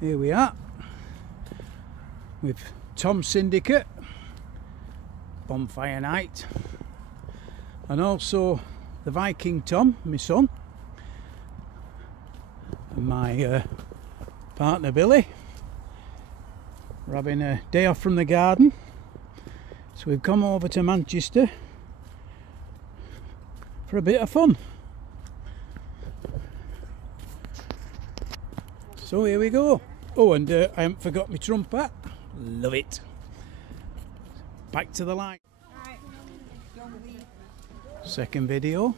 Here we are with Tom Syndicate, Bonfire night, and also the Viking Tom, my son, and my partner Billy. We're having a day off from the garden, so we've come over to Manchester for a bit of fun. So here we go. Oh, and I haven't forgot my trumpet. Love it. Back to the light. Second video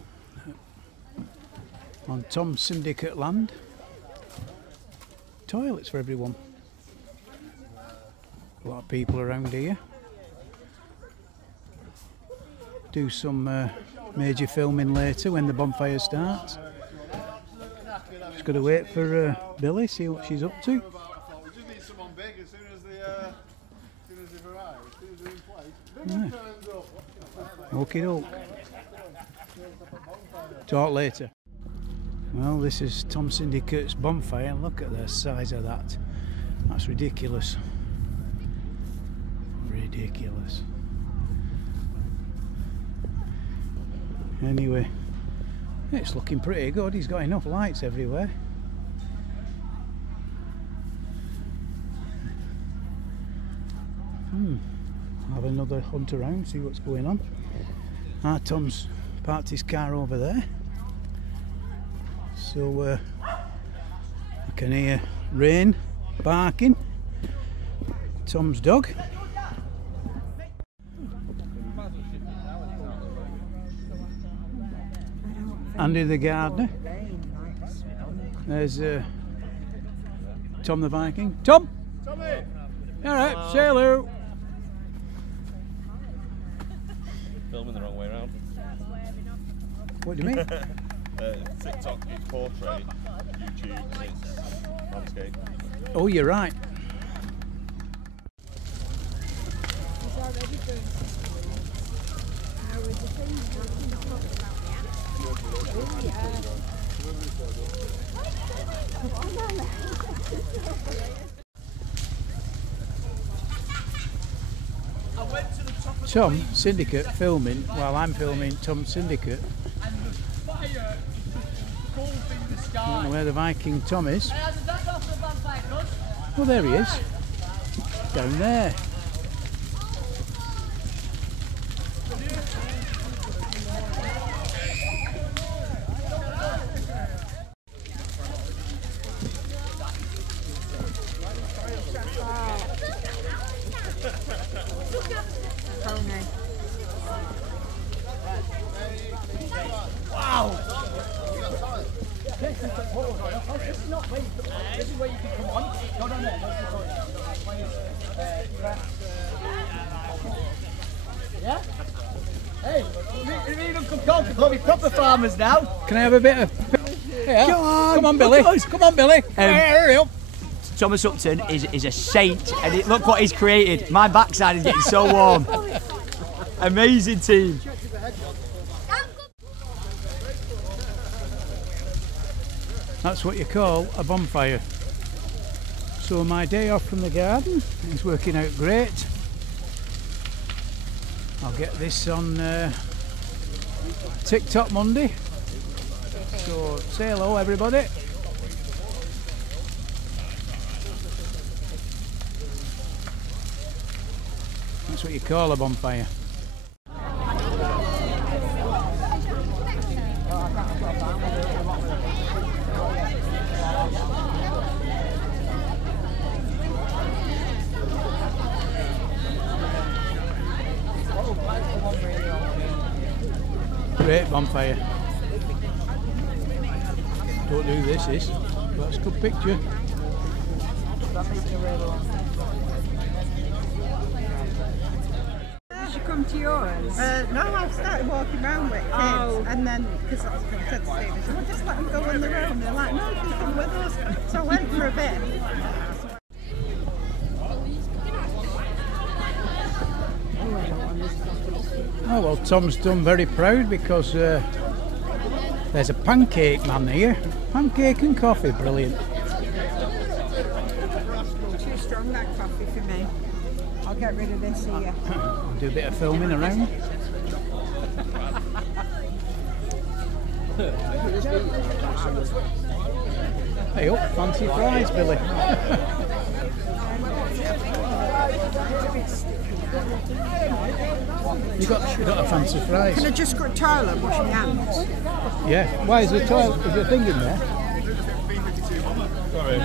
on Tom Syndicate land. Toilets for everyone. A lot of people around here. Do some major filming later when the bonfire starts. Just got to wait for Billy, see what she's up to. We just need someone big as soon as they've arrived, as soon as they're in place. Okie doke. Talk later. Well, this is Tom Syndicate's bonfire. Look at the size of that. That's ridiculous. Ridiculous. Anyway, it's looking pretty good. He's got enough lights everywhere. Have another hunt around, see what's going on. Tom's parked his car over there, so I can hear Rain barking, Tom's dog. Andy the gardener. There's Tom the Viking. Tom! Tommy! Alright, say hello. Filming the wrong way around. What do you mean? TikTok it's portrait, YouTube it's landscape. Oh, you're right. Tom Syndicate filming while I'm filming Tom Syndicate. I don't know where the Viking Tom is. Oh, there he is. Down there. Wow! This is not where this is where you can come on. Go down there. Yeah? Hey, we even come talk to be proper farmers now. Can I have a bit of... Yeah. Come on, Billy. Come on, Billy. Hurry up. Thomas Upton is a saint, and look what he's created. My backside is getting so warm. Amazing team. That's what you call a bonfire. So my day off from the garden is working out great. I'll get this on TikTok Monday. So say hello everybody. That's what you call a bonfire. Great bonfire. Don't do this, but that's a good picture. Did you come to yours? No, I've started walking around with kids, and then, because I was going to say to Stephen, so I'll just let them go on their own. They're like, no, you can come with us. So I went for a bit. Oh well, Tom's done very proud because there's a pancake man here. Pancake and coffee, brilliant. strong, that coffee for me. I'll get rid of this here. Do a bit of filming around. Hey up, fancy fries, Billy. You got a fancy fries. Can I just go to the toilet and wash my hands? Yeah. Why is the toilet? Is there a thing in there? Sorry.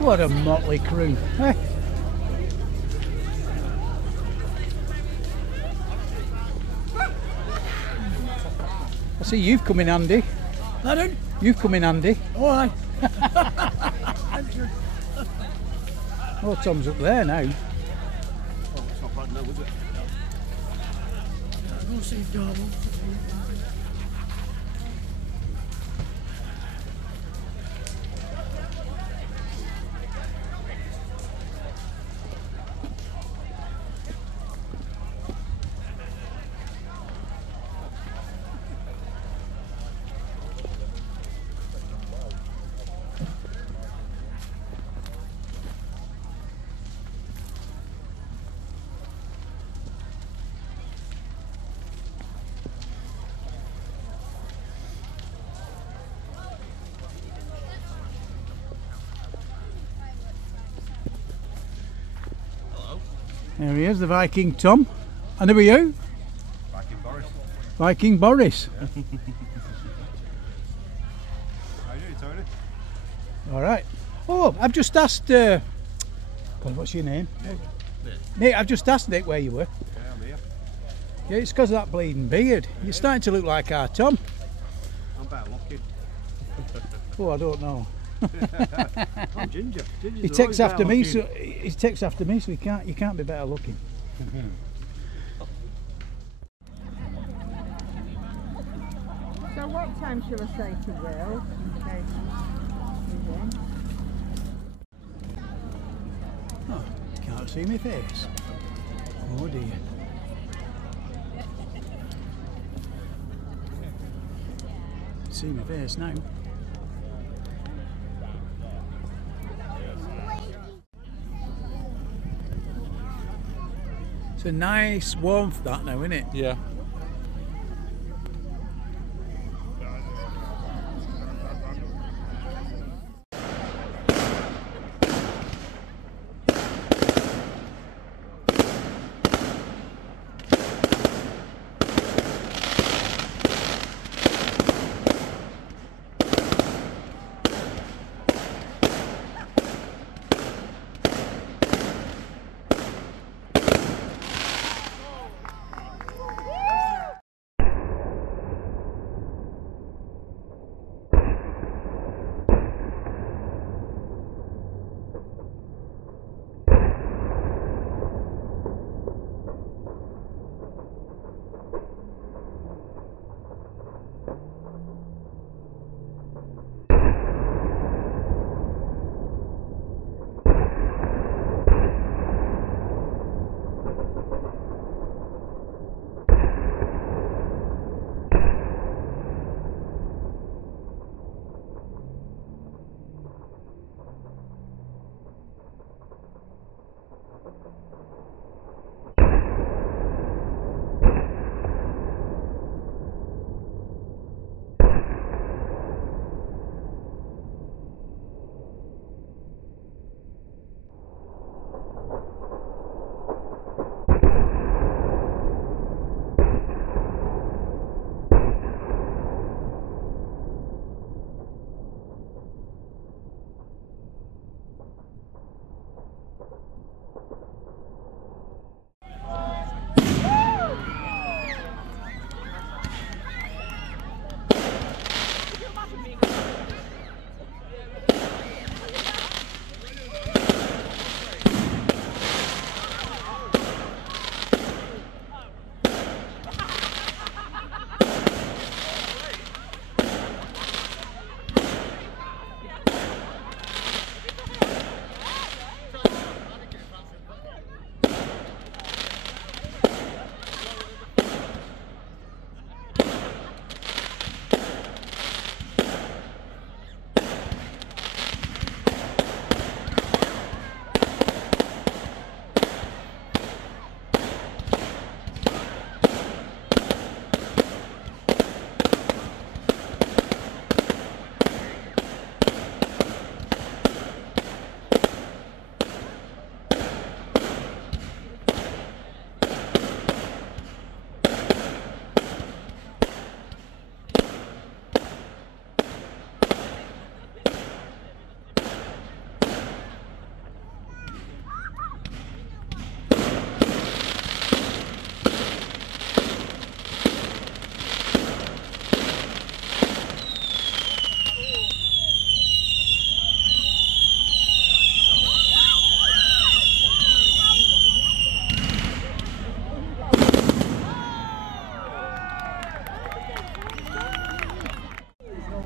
What a motley crew. Eh? I see you've come in handy. Pardon? You've come in handy. All right. Oh, Tom's up there now. Oh, it's not bad now, is it? We'll see Darwin. There he is, the Viking Tom. And who are you? Viking Boris. Viking Boris. How you doing, Tony? All right. Oh, I've just asked. God, what's your name? Nick. I've just asked Nick where you were. Yeah, I'm here. Yeah, it's because of that bleeding beard. You're starting to look like our Tom. I'm better looking. Oh, I don't know. I'm Ginger. He takes after me, so he takes after me, so you can't be better looking. So what time shall I say to Will? In case he's in? Oh, can't see my face. Oh dear. See my face now. It's a nice warmth that now, isn't it? Yeah.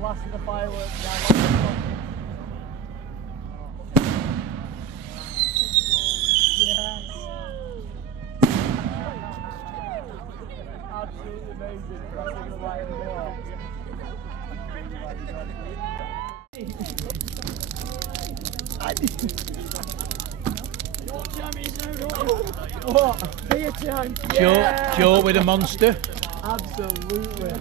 blasting the fireworks down. Absolutely amazing. Crossing the light of the wall. What? Be a time. Joe with a monster. Absolutely.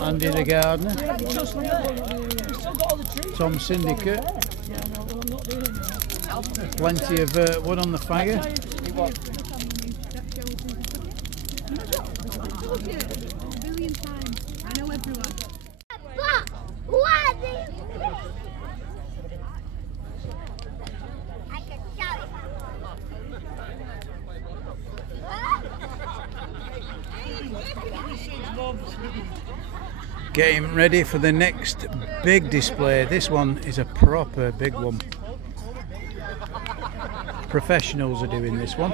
Andy the gardener. Tom Syndicate. Plenty of wood on the fire. A billion times. I know everyone. Getting ready for the next big display. This one is a proper big one. Professionals are doing this one.